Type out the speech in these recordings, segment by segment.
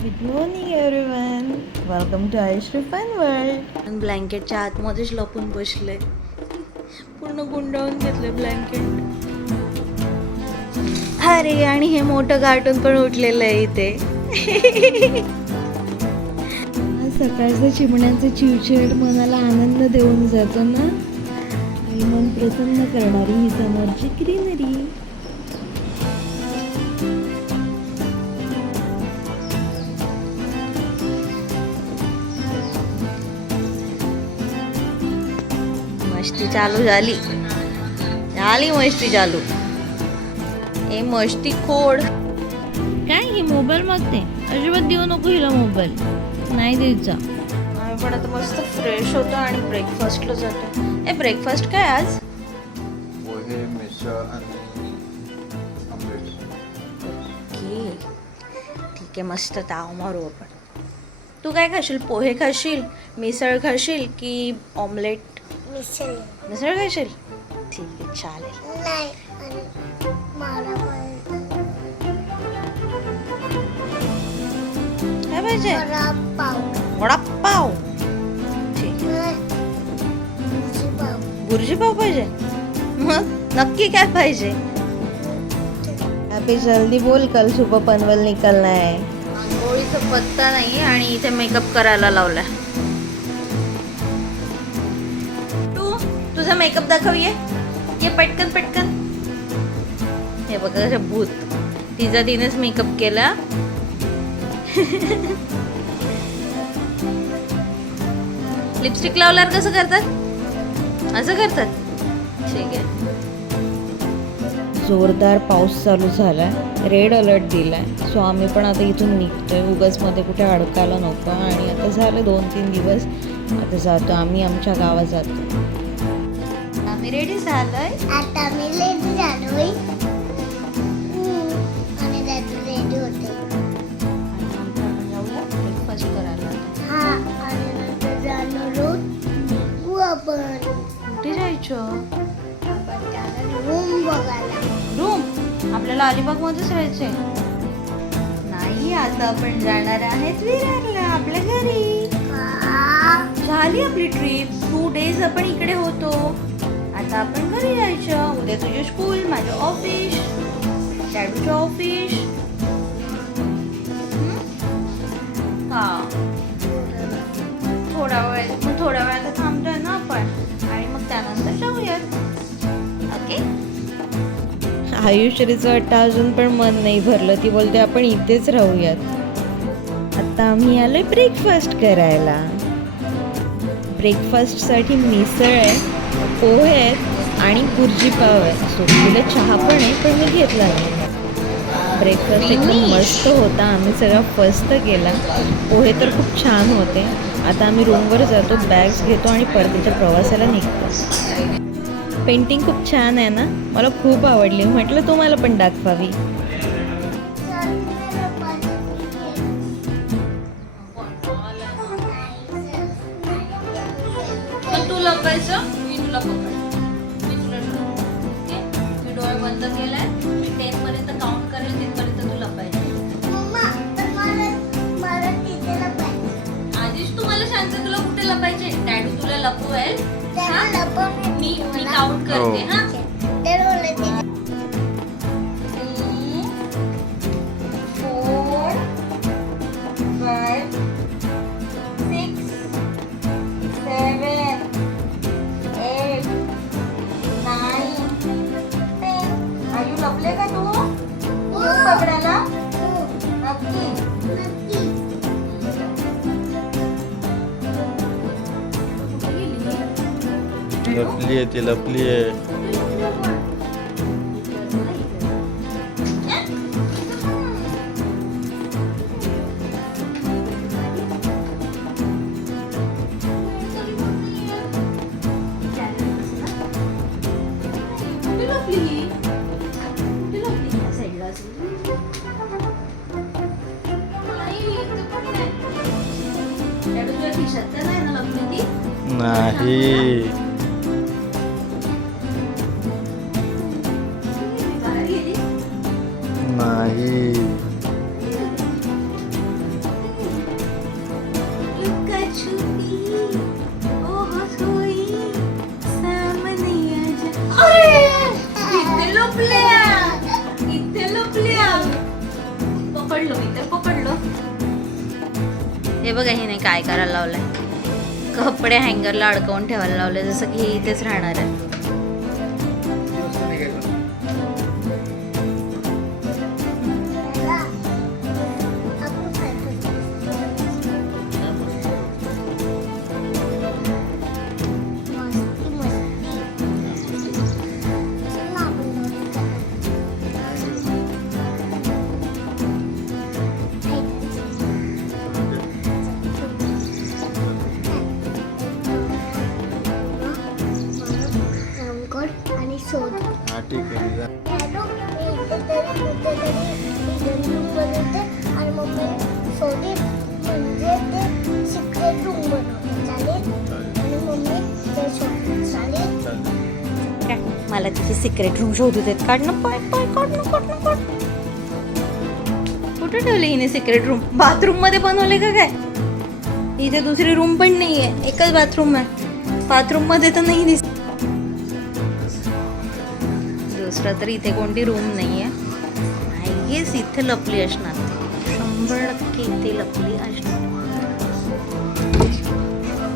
Good morning everyone, welcome to Ayushree fun world. ब्लँकेटच्या आतमध्येच लपून बसले, पूर्ण गुंडाळून घेतले ब्लँकेट. अरे आणि हे मोठं कार्टून पण उठलेलं आहे इथे. सकाळचं चिमण्यांचं चिवचिड मनाला आनंद देऊन जातो ना, आणि मन प्रसन्न करणारी ही समोरची ग्रीनरी. मस्ती चालू झाली मस्ती चालू. ए मस्ती खोड. काय ही मोबाईल मागते? अजिबात देऊ नको हिला मोबाईल, नाही द्यायचा. आम्ही पण आता मस्त फ्रेश होतो आणि ब्रेकफास्टला जातो. ए ब्रेकफास्ट काय आज? पोहे, मिसळ आणि आमलेट. ठीक आहे, मस्त ताव मारू आपण. तू काय खाशील? पोहे खाशील, मिसळ खाशील की ऑमलेट? मिसळ खाशील? ठीक आहे, चालेल. काय पाहिजे? वडापाव. ठीक आहे. बुर्जी पाव पाहिजे? मग नक्की काय पाहिजे? अबे जल्दी बोल, कल सुबह पनवल निकलना है. आंघोळीचा पत्ता नाही आणि इथे मेकअप करायला लावलाय. तुझा मेकअप दाखव. ये पटकन पटकन. हे बघा कसं भूत, तिनेच मेकअप केला. लिपस्टिक लावल्यावर कसं करतात? असं करतात. ठीक आहे. जोरदार पाऊस चालू झालाय, रेड अलर्ट दिलाय. सो आम्ही पण आता इथून निघतोय, उगाच मध्ये कुठे अडकायला नको. आणि आता झाले 2-3 दिवस, आता जातो आम्ही आमच्या गावात जातो. आम्ही रेडी झालोय. आता मी रेडी झालोय आणि त्यात रेडी होते. ब्रेकफास्ट करायला. हा, आणि नंतर जाणार आहोत आपण कुठे जायचं? आपण त्याला रूम बघायला. रूम? आपल्याला अलिबाग मध्येच राहायचंय. नाही, आता आपण जाणार आहेत विरारला, आपल्या घरी. झाली आपली ट्रिप. 2 days आपण इकडे होतो. आता आपण घरी जायचं. उद्या तुझे स्कूल, माझं ऑफिस, डॅडूचं ऑफिस. हा, थोडा वेळ आता थांबतोय ना आपण, आणि मग त्यानंतर जाऊयात. ओके. आयुश्रीचं वाटतं अजून पण मन नाही भरलं. ती बोलते आपण इथेच राहूयात. आता आम्ही आलोय ब्रेकफास्ट करायला. ब्रेकफास्टसाठी मिसळ आहे, पोहे आहेत आणि बुर्जी पाव आहे. सो तिला चहा पण आहे, पण मी घेतला नाही. ब्रेकफास्ट एकदम मस्त होता. आम्ही सगळा फस्त केला. पोहे तर खूप छान होते. आता आम्ही रूमवर जातो, बॅग्स घेतो आणि परतीच्या प्रवासाला निघतो. पेंटिंग खूप छान आहे ना, मला खूप आवडली. म्हटलं तुम्हाला पण दाखवावी. पण तू लपायचं, मी तुला पकड. मी तुला ओके. मी डोळे बंद केलाय. मी 10 पर्यंत काउंट करेल, तिथपर्यंत तू लपायचं. मम्मा, पण मला तिथे लपायचं. आधीच तुम्हाला सांगते तुला कुठे लपायचे. डॅडू तुला लपवेल. त्याला लपवून मी काउंट करते. हा, तर मला तिथे 3, 4, 5, 6, 7, 8, 9, 10. आयु लपले का तू? पकडायला नक्की. नक्की. लपली आहे ती, लपली आहे. नाही. नाही. हे बघा हिने काय करायला लावलंय. कपडे हँगरला अडकवून ठेवायला लावले, जसं की हे इथेच राहणार आहे. आणि शोध हा ठीक आहे जा. आणि मम्मी शोधे म्हणजे ते सिक्रेट रूम बनवते. चालेल? आणि मम्मी ते शोधते. चालेल? मला तिची सिक्रेट रूम शोधू देत. काढ ना पाय पाय, काढ ना, काढ ना, काढ. कुठे ठेवले हिने सिक्रेट रूम? बाथरूम मध्ये बनवले का काय? इथे दुसरी रूम पण नाहीये, एकच बाथरूम आहे. बाथरूम मध्ये तर नाही दिसत. दुसरं तर इथे कोणती रूम नाहीये. आय गेस इथे लपली असणार, 100% इथे लपली असणार.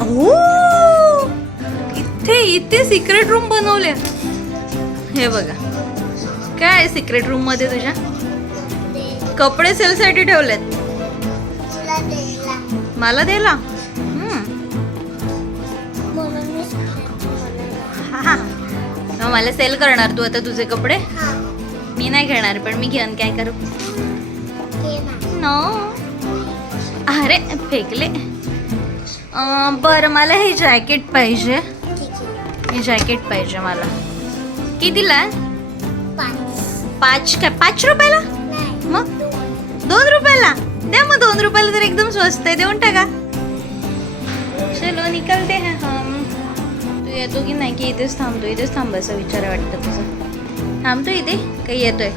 हो, इथे सिक्रेट रूम बनवल्या. हे बघा, काय सिक्रेट रूम मध्ये तुझ्या कपडे सेलसाठी ठेवलेत. तुला द्यायला मला द्यायला. म्हणून मी secret room बनवला. हा. मग मला सेल करणार तू आता तुझे कपडे? हा, मी नाही घेणार, पण मी घेऊन काय करू? घे ना. नो, अरे फेकले. बरं, मला हे जॅकेट पाहिजे. ठीक आहे. हे जॅकेट पाहिजे मला. कितीला आहे? 5 5 काय? 5 रुपयाला? नाही. मग 2 रुपयाला द्या. मग 2 रुपयाला तर एकदम स्वस्त आहे, देऊन टाका. चलो निकलते हैं हम. तू येतो की नाही, की इथेच थांबतो? इथेच थांबायचा विचार आहे वाटतं तुझं. थांबतो इथे काही येतोय?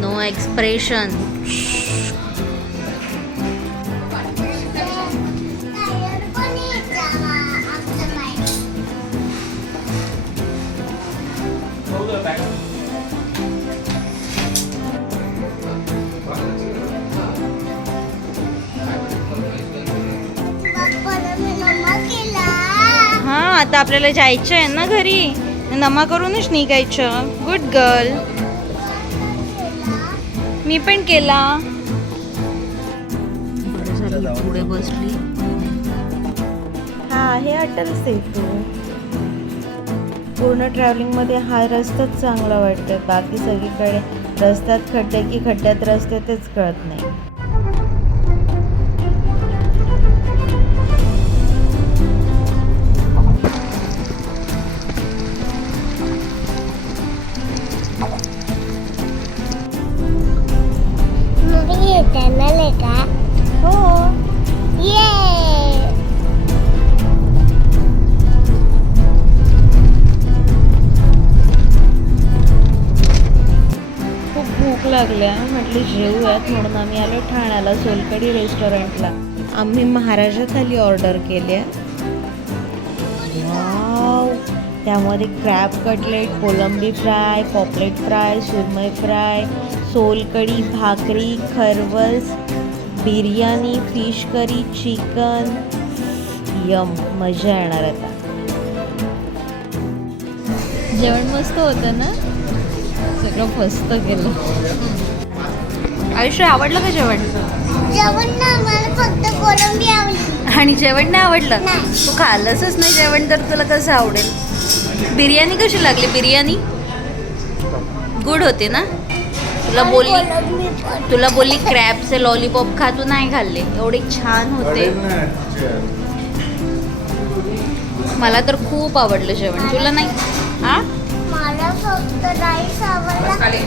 No expression. टायर कोणी जावा आमचं बाई. बाप्पाला मी नमा केला. हा, आता आपल्याला जायचं आहे ना घरी. नमा करूनच निघायचं. Good girl. मी पण केला. बरं झालं पुढे बसली. हा आहे अटल सेतू. पूर्ण ट्रॅव्हलिंगमध्ये हा रस्ताच चांगला वाटतो. बाकी सगळीकडे रस्त्यात खड्डे की खड्ड्यात रस्ते तेच कळत नाही. मम्मी येताना नाही का? हो, ये. खूप भूक लागल्या. म्हटली जेवूयात, म्हणून आम्ही आलो ठाण्याला सोलकढी रेस्टॉरंटला. आम्ही महाराजा थाली ऑर्डर केल्या. वाव, त्यामध्ये क्रॅब कटलेट, कोलंबी फ्राय, पॉपलेट फ्राय, सुरमई फ्राय, सोलकढी, भाकरी, खरवस, biryani, fish curry, chicken. Yum, मजा येणार आता. जेवण मस्त होतं ना, सगळं मस्त केलं. आयुष्य आवडलं का जेवण? जेवण ना मला फक्त कोलंबी आवडली. आणि जेवण नाही आवडलं? नाही. तू खाल्लंच नाही जेवण, तर तुला कसं आवडेल? बिर्याणी कशी लागली? बिर्याणी गुड होते ना? कोलंबी पण. तुला बोलली क्रॅबचे लॉलीपॉप खा, तू नाही खाल्ले. एवढे छान होते. मला तर खूप आवडलं जेवण. तुला नाही? हा, मला फक्त राईस आवडला आणि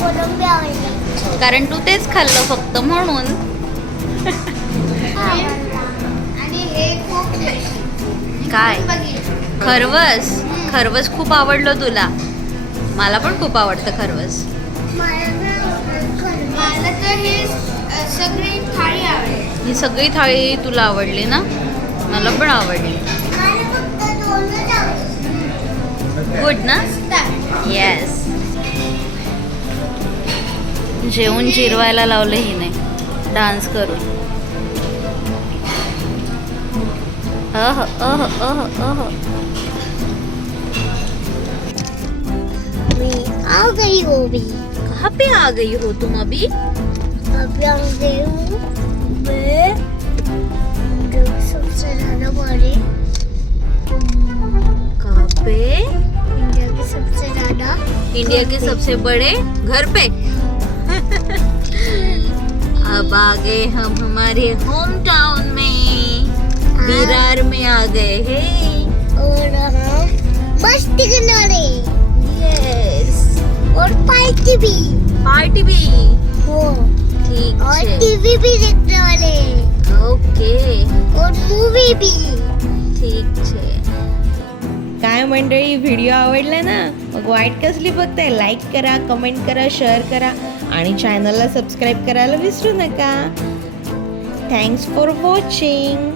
कोलंबी आवडली. कारण तू तेच खाल्लं फक्त म्हणून. आणि हे खूप टेस्टी. काय खरवस? खरवस खूप आवडलं तुला? मला पण खूप आवडतं खरवस. मला तर हे सगळी थाळी आवडली. ही सगळी थाळी तुला आवडली ना? मला पण आवडली. मला फक्त 2च आवडली. गुड ना? येस. जेवून जिरवायला लावलं हिने डान्स करून. मैं आ गई हो भी कहाँ पे आ गई हो तुम अभी? अभी आ गई हूँ मैं जो सबसे ज्यादा बड़े कहाँ पे? इंडिया के सबसे ज्यादा इंडिया के सबसे बड़े घर पे। अब आ गए हम हमारे होम टाउन में, विरार में आ गए हैं। और हम मस्ती करने वाले यस, और पार्टी भी पार्टी भी। हो ठीक और है, टीवी भी देखने वाले ओके, और मूवी भी ठीक है। काय मंडळी, व्हिडिओ आवडला ना? मग वाईट कसली बघताय? लाईक करा, कमेंट करा, शेअर करा आणि चॅनलला सबस्क्राईब करायला विसरू नका. Thanks for watching.